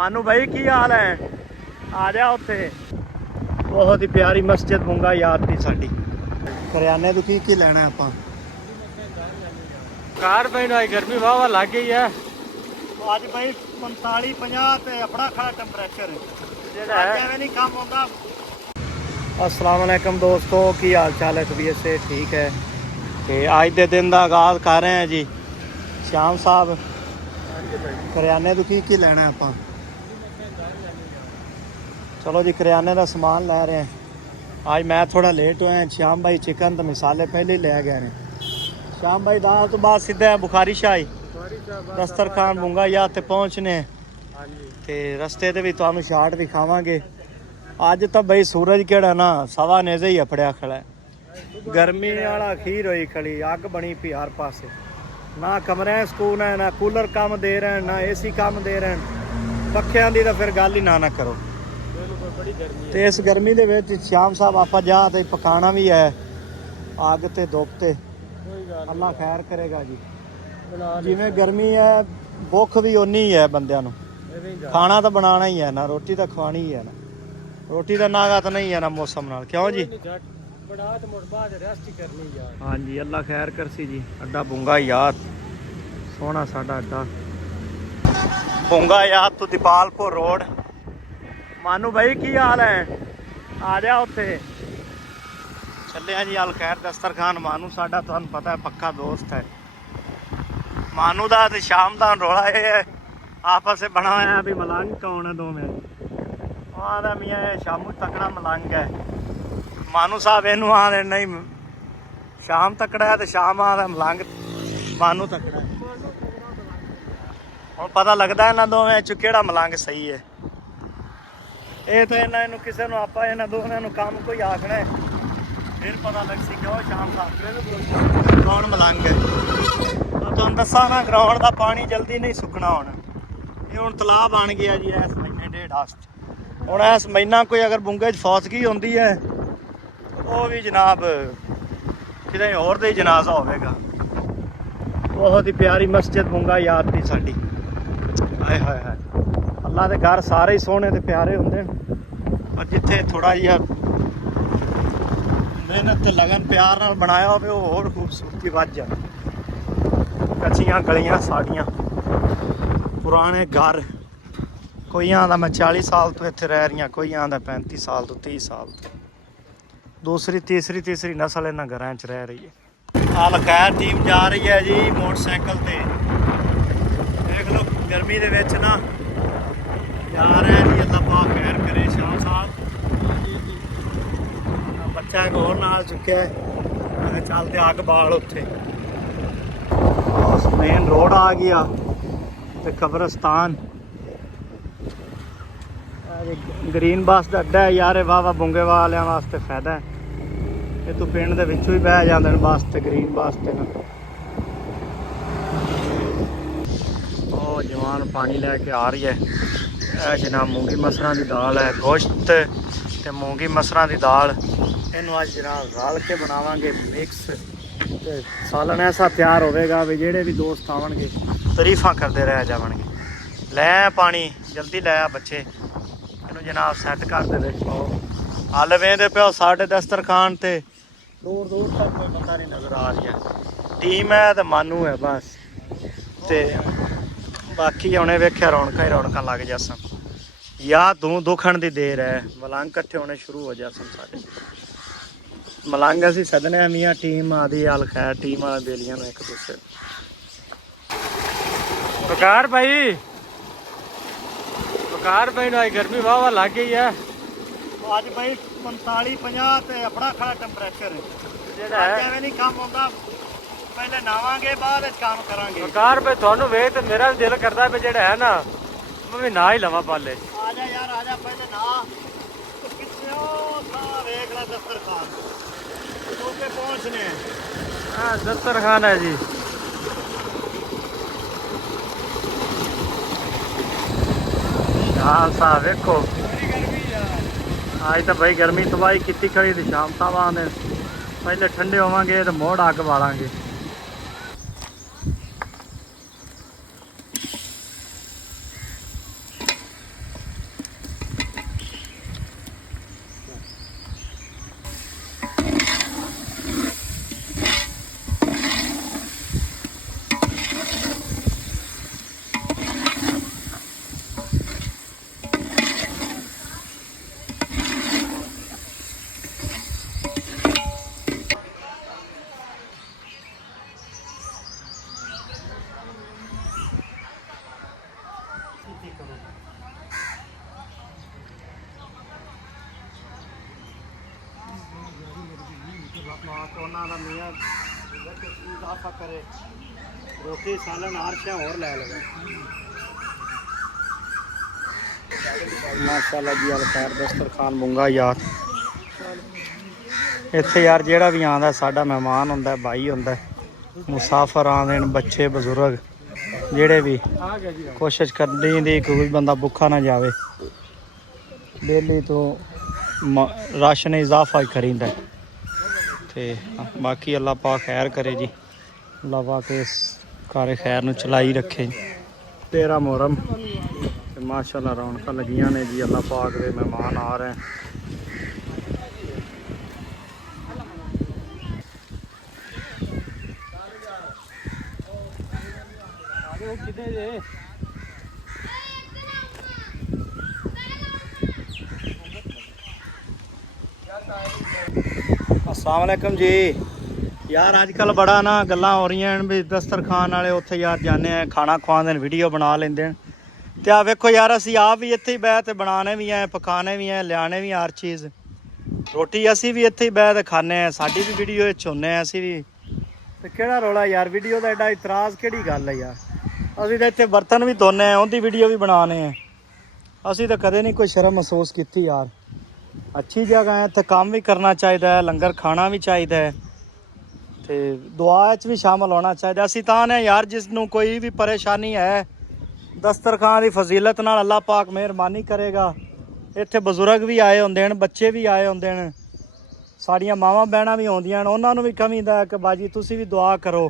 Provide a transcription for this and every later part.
मानू भाई की हाल है? आ जा उत्थे। बहुत ही प्यारी मस्जिद बूंगा याद थी साडी। करियाने तो की लेना है आपां? कार पैन आई गर्मी वाह लग गई है आज भाई 45-50 ते अपना खड़ा टेंपरेचर जेड़ा है एवें नहीं काम होंदा। अस्सलाम वालेकुम दोस्तों, की हाल चाल है? तबीयत से ठीक है? ते आज दे दिन दा आगाज़ कर रहे हैं जी। श्याम साहब करियाने तो की लेना है आपां? चलो जी करियाने का समान लै रहे हैं। आज मैं थोड़ा लेट होया। श्याम भाई चिकन तो मिसाले पहले ही लै गए हैं। श्याम भाई दाल तो बाद सीधा बुखारी शाही दस्तरखान मूंगा याद ते पहुँचने ते रस्ते ते भी तुहानू शाट दिखावांगे। अज तो बई सूरज केड़ा ना सवा नेज़े ही अपड़िया खड़ा है। गर्मी वाला खीर हुई खड़ी, अग बनी पी हर पासे। ना कमरे सुकून है, ना कूलर काम दे रहे हैं, ना AC काम दे रहे हैं। पक्खियां दी तो फिर गल ही ना करो। ते इस गर्मी दे विच श्याम साहब आपा जा ते पकाना भी है अग ते धुप ते। अल्लाह खैर करेगा जी। जिवें गर्मी है भुख भी उन्नी ही है बंदियां नू। खाना तो बनाना ही है ना, रोटी तो खवानी ही है ना। रोटी का नागा तो नहीं है ना मौसम नाल, क्यों जी? हाँ जी अल्लाह खैर करसी जी। अड्डा बूंगा याद सोहना साडा अड्डा बूंगा याद तो दीपालपुर रोड। मानू भाई की हाल है? आ जा उत्थे। चले जी अल खैर दस्तरखान। मानू साडा तुहानू पता है पक्का दोस्त है। मानू दा ते शाम दा रोला ये है आपस में बना है भी मलंग कौन है दो में। आदा मियाँ शामू तकड़ा मलंग है। मानू साहब इनू आदे नहीं शाम तकड़ा है तो शाम आदा मलंग मानू तकड़ा है। हुण पता लगता है इन्हां दोवें च किहड़ा मलंग सही है। ये तो इन्हों किसी को आप दोनों काम कोई आखना है फिर पता लग सी क्यों शाम साहब कौन मलंग है। तुम दसा ना ग्राउंड का पानी जल्दी नहीं सुकना होना। ये हूँ तलाब बन गया जी इस महीने 1.5 हूँ इस महीना कोई अगर बुंगे फौसगी होंगी है वो भी जनाब कितने होर का ही जनाजा होगा। बहुत ही प्यारी मस्जिद बूंगा याद थी साड़ी। हाय हाय हाय अल्लाह के घर सारे ही सोहने ते प्यारे होंदे पर जिथे थोड़ा जिहा मेहनत ते लगन प्यार नाल बनाया होवे वो होर खूबसूरती वध जाए। कच्चियां गलियां साड़ियां पुराने घर कोई आंदा मैं 40 साल तो इत्थे रह रही, कोई आंदा 35 साल तो 30 साल तो। दूसरी तीसरी नस्ल इन्हां घरां च रह रही है। हाल खैर टीम जा रही है जी मोटरसाइकिल ते। देख लो गर्मी दे विच ना जा रहे हैं जी। अल्लाह पाक खैर करे। शाह साहब बच्चा एक होर नाल चुक्या है चलते अग बाल उत्थे मेन रोड आ गया ते कब्रस्तान ग्रीन बस का अड्डा है यार। वाह वाह बुंगे वालियां वास्ते फायदा है। ये तू पिंड दे विचों ही बह जांदे ने बस ते ग्रीन बस ते ना। ओ जवान पानी लैके आ रही है। जनाब मूंगी मसरां की दाल है, गोश्त ते मूंगी मसरां की दाल। इनू अज जनाब रल के बनावांगे मिक्स ते सालन ऐसा तैयार होगा भी जेडे भी दोस्त आवणगे तारीफां करते रह जावणगे। लै पानी जल्दी लै बच्चे इनू जनाब सैट कर दे पाओ। हल वेंदे पिओ साडे दस्तरखान ते दूर दूर तक कोई बंदा नहीं नज़र आ रही है। टीम है तो मानू है बस ते बाकी उन्हें वेख्या रौनक ही रौनक लग जासन या दूं दुखण की देर है। मलंग कट्ठे होने शुरू हो जासन साडे। मलंग असीं सदने मियाँ टीम आदि अल खैर टीम वाले बेलियां एक दूसरे बकार भाई आई गर्मी वाह लग गई है अज भाई 45-50 ते अपना खड़ा टेंपरेचर जेड़ा है एवें नहीं काम होंदा। पहले नावांगे बाद काम करांगे। बकार भाई थानू वेख ते मेरा भी दिल करदा है जेड़ा है ना मैं भी ना ही लवां पाले। आजा यार आजा पहले ना पिछे वेख ला दस्तरखान पे पहुंचने। हाँ दस्तरखान है जी। हाँ साहब वेखो आज तो भाई गर्मी तबाही की खड़ी थी। शाम साहब आने पहले ठंडे होवांगे तो मोड़ अग बालांगे। ਉਹਨਾਂ ਦਾ ਮੀਆਂ ਇਜ਼ਾਫਾ ਕਰੇ ਰੋਟੀ ਸਾਲਨ ਆਰਸ਼ਾ ਹੋਰ ਲੈ ਲਵੇ ਮਾਸ਼ਾਅੱਲਾ ਜੀ ਅਲ ਖੈਰ ਦਸਤਰਖਾਨ ਮੁੰਗਾ ਯਾਰ ਇੱਥੇ ਯਾਰ ਜਿਹੜਾ ਵੀ ਆਉਂਦਾ ਸਾਡਾ ਮਹਿਮਾਨ ਹੁੰਦਾ ਭਾਈ ਹੁੰਦਾ ਮੁਸਾਫਰ ਆਉਂਦੇ ਨੇ ਬੱਚੇ ਬਜ਼ੁਰਗ ਜਿਹੜੇ ਵੀ ਕੋਸ਼ਿਸ਼ ਕਰਦੀ ਦੀ ਕੋਈ ਬੰਦਾ ਭੁੱਖਾ ਨਾ ਜਾਵੇ ਡੇਲੀ ਤੋਂ ਰਾਸ਼ਨ ਇਜ਼ਾਫਾ ਹੀ ਕਰੀਂਦਾ ਤੇ ਬਾਕੀ ਅੱਲਾਹ ਪਾਕ ਖੈਰ ਕਰੇ ਜੀ ਅੱਲਾਹ ਪਾਕ ਇਸ ਕਾਰੇ ਖੈਰ ਨੂੰ ਚਲਾਈ ਰੱਖੇ 13 ਮੁਹਰਮ ਤੇ ਮਾਸ਼ਾਅੱਲਾ ਰੌਣਕਾਂ ਲੱਗੀਆਂ ਨੇ ਜੀ ਅੱਲਾਹ ਪਾਕ ਦੇ ਮਹਿਮਾਨ ਆ ਰਹੇ अस्सलाम वालेकुम जी यार अजकल बड़ा ना गल्लां हो रही हैं भी दस्तरखान वाले उत्थे यार जाने खाना खवांदे वीडियो बना लेंदे ते आ वेखो यार असी आप भी इत्थे ही बैठ ते बनाने भी हैं पकाने भी हैं लियाने भी हर चीज़ रोटी असी भी इत्थे ही बैठ खाने हैं साडी भी वीडियो विच हुन्ने हैं असी भी ते केड़ा रौला यार वीडियो दा एडा इतराज़ केड़ी गल है यार असी तो इत्थे बर्तन भी धोने हैं उहदी वीडियो भी बनाने हैं असी तो कदे नहीं कोई शर्म महसूस की यार अच्छी जगह है तो काम भी करना चाहिए लंगर खाना भी चाहिए तो दुआ भी शामिल होना चाहिए असी तां ने यार जिसनों कोई भी परेशानी है दस्तरखान की फजीलत नाल अल्लाह पाक मेहरबानी करेगा इत्थे बजुर्ग भी आए होंदे ने बच्चे भी आए होंदे ने साड़ियां मावां बहनां भी आउंदियां ने उन्हां नूं भी कमीदा है कि बाजी तुसी भी दुआ करो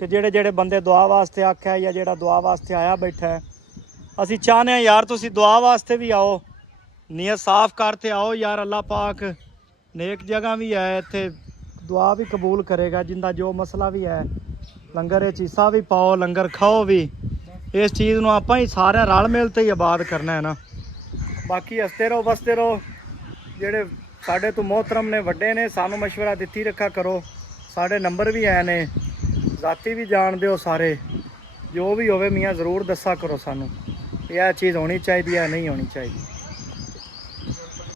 कि जेड़े जेड़े बंदे दुआ वास्ते आख्या या जेड़ा दुआ वास्ते आया बैठा है असी चाहने यार तुसी दुआ वास्ते भी आओ नीयत साफ करते आओ यार अल्लाह पाक नेक जगह भी है इत्थे दुआ भी कबूल करेगा जिंदा जो मसला भी है लंगर च हिस्सा भी पाओ लंगर खाओ भी इस चीज़ नूं आपां ही सारे रल मिल ते ही आबाद करना है ना बाकी हसते रहो बसते रहो जेड़े साडे तो मोहतरम ने वड्डे ने सानू मशवरा दित्ती रखा करो साडे नंबर भी है ने जाती भी जान दो सारे जो भी होवे मियाँ ज़रूर दसा करो सानू यह चीज़ होनी चाहिए है नहीं होनी चाहिए।